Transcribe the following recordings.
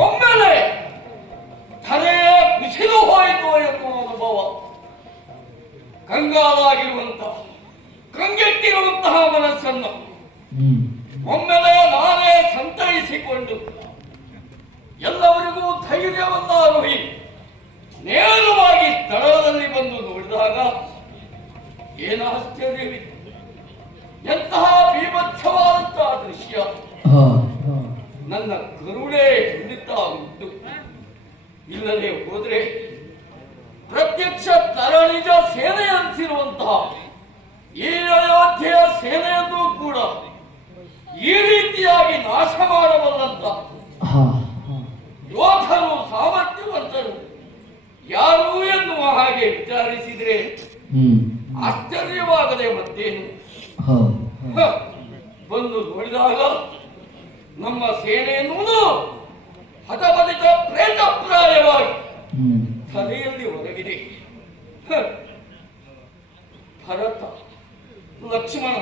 ಒಮ್ಮೆಲೆ ತಲೆ ಕುಸಿದು ಹೋಯಿತು ಎನ್ನುವ ಅನುಭವ ಕಂಗಾಲಾಗಿರುವಂತಹ ಕಂಗೆಟ್ಟಿರುವಂತಹ ಮನಸ್ಸನ್ನು ಒಮ್ಮೆಲೆ ನಾನೇ ಸಂತೈಸಿಕೊಂಡು ಎಲ್ಲವರಿಗೂ ಧೈರ್ಯವನ್ನ ಅರುಹಿ ನೇರವಾಗಿ ಸ್ಥಳದಲ್ಲಿ ಬಂದು ನೋಡಿದಾಗ ಏನ ಆಶ್ಚರ್ಯವಿದೆ ಎಂತಹ ಬೀಭತ್ಸವಾದಂತಹ ದೃಶ್ಯ. ನನ್ನ ಕರುಣೆ ಹಿಡಿತಾ ಉಂಟು. ಇಲ್ಲದೆ ಹೋದ್ರೆ ಪ್ರತ್ಯಕ್ಷ ತರಣಿಜ ಸೇನೆ ಅನಿಸಿರುವಂತಹ ಈ ಅಯೋಧ್ಯೆಯ ಸೇನೆಯನ್ನು ಕೂಡ ಈ ರೀತಿಯಾಗಿ ನಾಶ ಮಾಡಬಲ್ಲಂತ ಯೋಧರು ಸಾಮರ್ಥ್ಯವಂತರು ಯಾರು ಎನ್ನುವ ಹಾಗೆ ವಿಚಾರಿಸಿದ್ರೆ ಆಶ್ಚರ್ಯವಾಗದೆ ಮತ್ತೇನು? ಬಂದು ನೋಡಿದಾಗ ನಮ್ಮ ಸೇನೆ ಎನ್ನುವುದು ಪ್ರೇತ ಪ್ರೇತಪ್ರಾಯವಾಗಿ ತಲೆಯಲ್ಲಿ ಒದಗಿದೆ. ಭರತ ಲಕ್ಷ್ಮಣ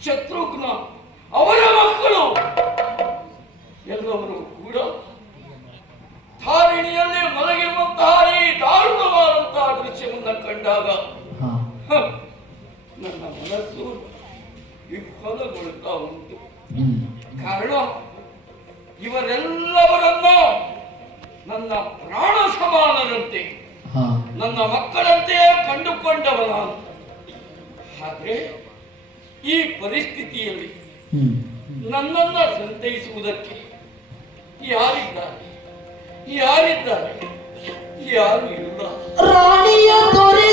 ಶತ್ರುಘ್ನ ಅವರ ಮಕ್ಕಳು ಎಲ್ಲವರು ಕೂಡ ಧಾರಿಣಿಯಲ್ಲಿ ಮಲಗಿರುವಂತಹ ಈ ದಾರುಣವಾದಂತಹ ದೃಶ್ಯವನ್ನು ಕಂಡಾಗ ಹ, ನನ್ನ ಮನಸ್ಸು ವಿಫಲಗೊಳ್ತಾ ಉಂಟು. ನನ್ನನ್ನ ಸಂತೈಸುವುದಕ್ಕೆ ಯಾರಿದ್ದಾರೆ? ಯಾರಿದ್ದಾರೆ? ಯಾರು ಇಲ್ಲ. ರಾಣಿಯ ತೊರೆದಿಗೆ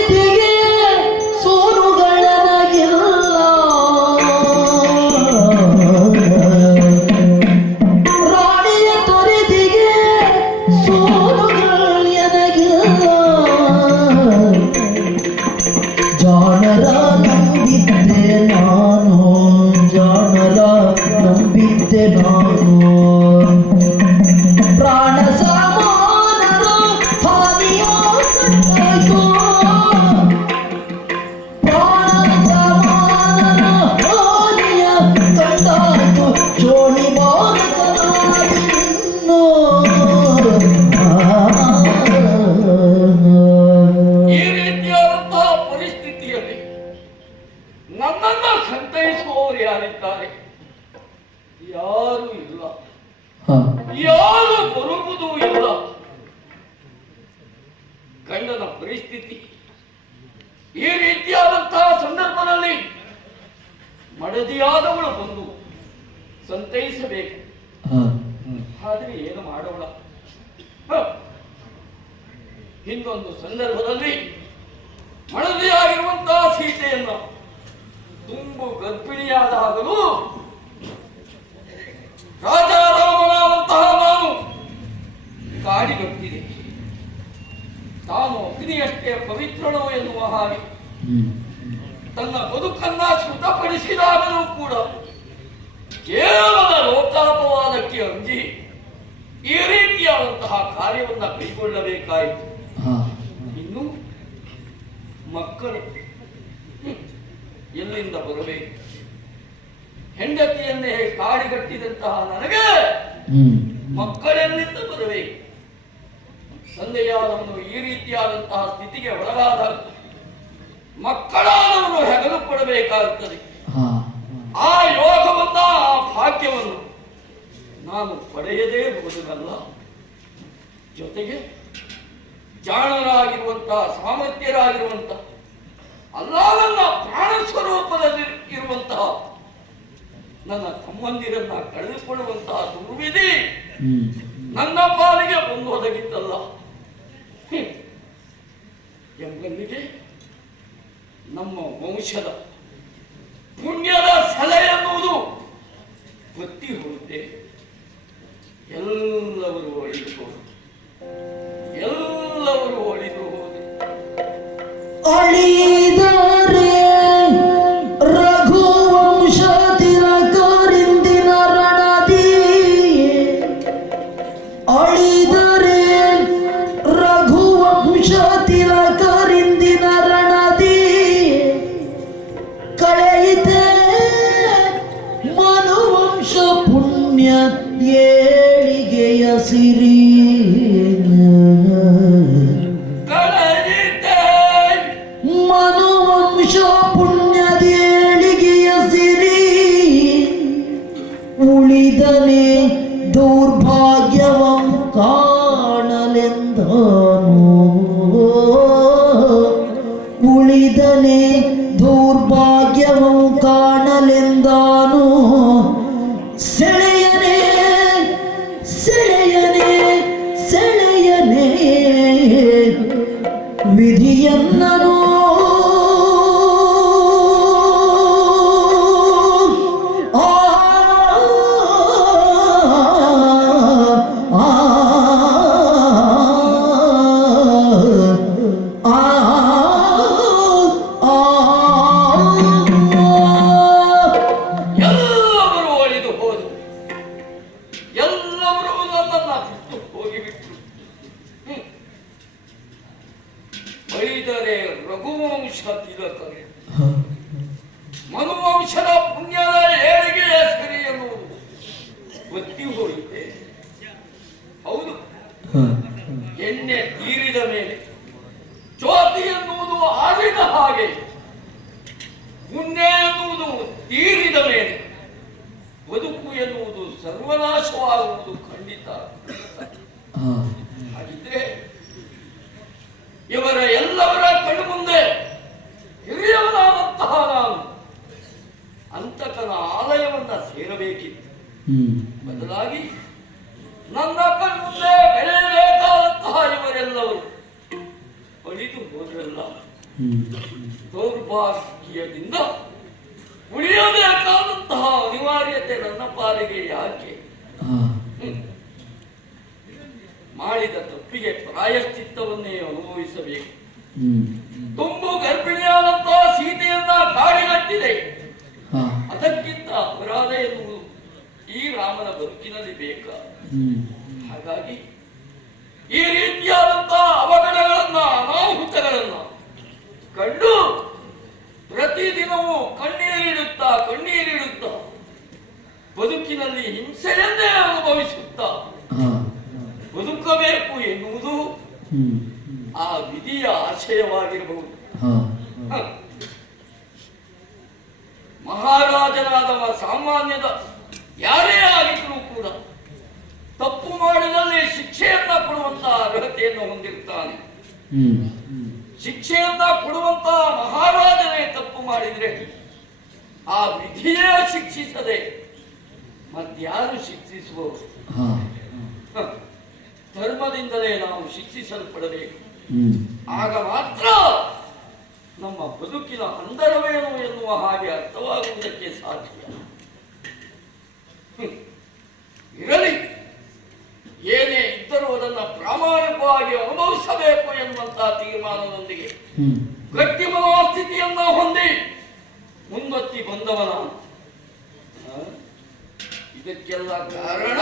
ತುಂಬು ಗರ್ಭಿಣಿಯಾದಾಗಲೂ ರಾಜಾರಾಮನಾದಂತಹ ನಾನು ಕಾಡಿಗಟ್ಟಿದೆ ತಾನು ಅಗ್ನಿಯಷ್ಟೇ ಪವಿತ್ರಳು ಎನ್ನುವ ಹಾಗೆ ತನ್ನ ಬದುಕನ್ನ ಶುದ್ಧಪಡಿಸಿದಾಗಲೂ ಕೂಡ ಕೇವಲ ಲೋಕಾಪವಾದಕ್ಕೆ ಅಂಜಿ ಈ ರೀತಿಯಾದಂತಹ ಕಾರ್ಯವನ್ನ ಕೈಗೊಳ್ಳಬೇಕಾಯಿತು. ಇನ್ನು ಮಕ್ಕಳು. ಎಲ್ಲಿಂದ ಬರಬೇಕು? ಹೆಂಡತಿಯನ್ನೇ ಕಾಡಿಗಟ್ಟಿದಂತಹ ನನಗೆ ಮಕ್ಕಳೆಲ್ಲಿಂದ ಬರಬೇಕು? ತಂದೆಯಾದವನು ಈ ರೀತಿಯಾದಂತಹ ಸ್ಥಿತಿಗೆ ಒಳಗಾದ ಮಕ್ಕಳಾದವನು ಹೆಗಲು ಕೊಡಬೇಕಾಗುತ್ತದೆ. ಆ ಯೋಗವನ್ನ ಆ ಭಾಗ್ಯವನ್ನು ನಾನು ಪಡೆಯದೇ ಹೋದನಲ್ಲ. ಜೊತೆಗೆ ಜಾಣರಾಗಿರುವಂತಹ ಸಾಮರ್ಥ್ಯರಾಗಿರುವಂತಹ ಅಲ್ಲ ನನ್ನ ಪ್ರಾಣ ನನ್ನ ತಮ್ಮಂದಿರನ್ನ ಕಳೆದುಕೊಳ್ಳುವಂತಹ ದುರ್ವಿಧಿ ನನ್ನ ಪಾಲಿಗೆ ಬಂದು ಒದಗಿತ್ತಲ್ಲ ಹ್ಮ್. ಎಂಬಲ್ಲಿಗೆ ನಮ್ಮ ವಂಶದ ಪುಣ್ಯದ ಸಲಹೆ ಎನ್ನುವುದು ಗೊತ್ತಿ ಹೋಗುತ್ತೆ ಎಲ್ಲವರು ಒಳಿದು ಹೋಯಿತೆ. ಹೌದು. ಎಣ್ಣೆ ತೀರಿದ ಮೇಲೆ ಜ್ಯೋತಿ ಎನ್ನುವುದು ಆಗಿದ ಹಾಗೆ ಮುನ್ನೆ ಎನ್ನುವುದು ತೀರಿದ ಮೇಲೆ ಬದುಕು ಎನ್ನುವುದು ಸರ್ವನಾಶವಾಗುವುದು ಖಂಡಿತ. ಹಾಗಿದ್ರೆ ಇವರ ಎಲ್ಲವರ ಕಣ್ಣು ಮುಂದೆ ಹಿರಿಯವನಾದಂತಹ ನಾನು ಅಂತಕನ ಆಲಯವನ್ನ ಸೇರಬೇಕಿತ್ತು. ಬದಲಾಗಿ ನನ್ನ ಕಣ್ಮುಂದೆ ಬೆಳೆಯಬೇಕಾದಂತಹ ಇವರೆಲ್ಲವರು ಅಳಿದು ಹೋದ್ರಲ್ಲ ದೌರ್ಭಾಗ್ಯದಿಂದ ಉಳಿಯಬೇಕಾದಂತಹ ಅನಿವಾರ್ಯತೆ ನನ್ನ ಪಾಲಿಗೆ ಯಾಕೆ? ಮಾಡಿದ ತಪ್ಪಿಗೆ ಪ್ರಾಯಶ್ಚಿತ್ತವನ್ನೇ ಅನುಭವಿಸಬೇಕು. ತುಂಬು ಗರ್ಭಿಣಿಯಾದಂತಹ ಸೀತೆಯನ್ನ ಕಾಡಿಗಟ್ಟಿದೆ ಈ ರಾಮನ ಬದುಕಿನಲ್ಲಿ ಬೇಕ ಹಾಗಾಗಿ ಈ ರೀತಿಯಾದಂತಹ ಅವಘಡಗಳನ್ನ ಅನಾಹುತಗಳನ್ನ ಕಂಡು ಪ್ರತಿದಿನವೂ ಕಣ್ಣೀರಿಡುತ್ತಾ ಕಣ್ಣೀರಿಡುತ್ತಾ ಬದುಕಿನಲ್ಲಿ ಹಿಂಸೆಯನ್ನೇ ಅನುಭವಿಸುತ್ತಾ ಬದುಕಬೇಕು ಎನ್ನುವುದು ಆ ವಿಧಿಯ ಆಶಯವಾಗಿರಬಹುದು. ಮಹಾರಾಜನಾದವ ಸಾಮಾನ್ಯದ ಯಾರೇ ಆಗಿದ್ರೂ ಕೂಡ ತಪ್ಪು ಮಾಡಿದಲ್ಲಿ ಶಿಕ್ಷೆಯನ್ನ ಕೊಡುವಂತಹ ಅರ್ಹತೆಯನ್ನು ಹೊಂದಿರುತ್ತಾನೆ. ಶಿಕ್ಷೆಯನ್ನ ಕೊಡುವಂತಹ ಮಹಾರಾಜನೇ ತಪ್ಪು ಮಾಡಿದ್ರೆ ಆ ವಿಧಿಯೇ ಶಿಕ್ಷಿಸದೆ ಮತ್ತಾರು ಶಿಕ್ಷಿಸುವವರು. ಧರ್ಮದಿಂದಲೇ ನಾವು ಶಿಕ್ಷಿಸಲ್ಪಡಬೇಕು. ಆಗ ಮಾತ್ರ ನಮ್ಮ ಬದುಕಿನ ಅಂದರವೇನು ಎನ್ನುವ ಹಾಗೆ ಅರ್ಥವಾಗುವುದಕ್ಕೆ ಸಾಧ್ಯ. ಇರಲಿ. ಏನೇ ಇದ್ದರೂ ಅದನ್ನು ಪ್ರಾಮಾಣಿಕವಾಗಿ ಅನುಭವಿಸಬೇಕು ಎನ್ನುವಂತಹ ತೀರ್ಮಾನದೊಂದಿಗೆ ಗಟ್ಟಿ ಮನೋಸ್ಥಿತಿಯನ್ನ ಹೊಂದಿ ಮುಂದೊತ್ತಿ ಬಂದವನ. ಇದಕ್ಕೆಲ್ಲ ಕಾರಣ?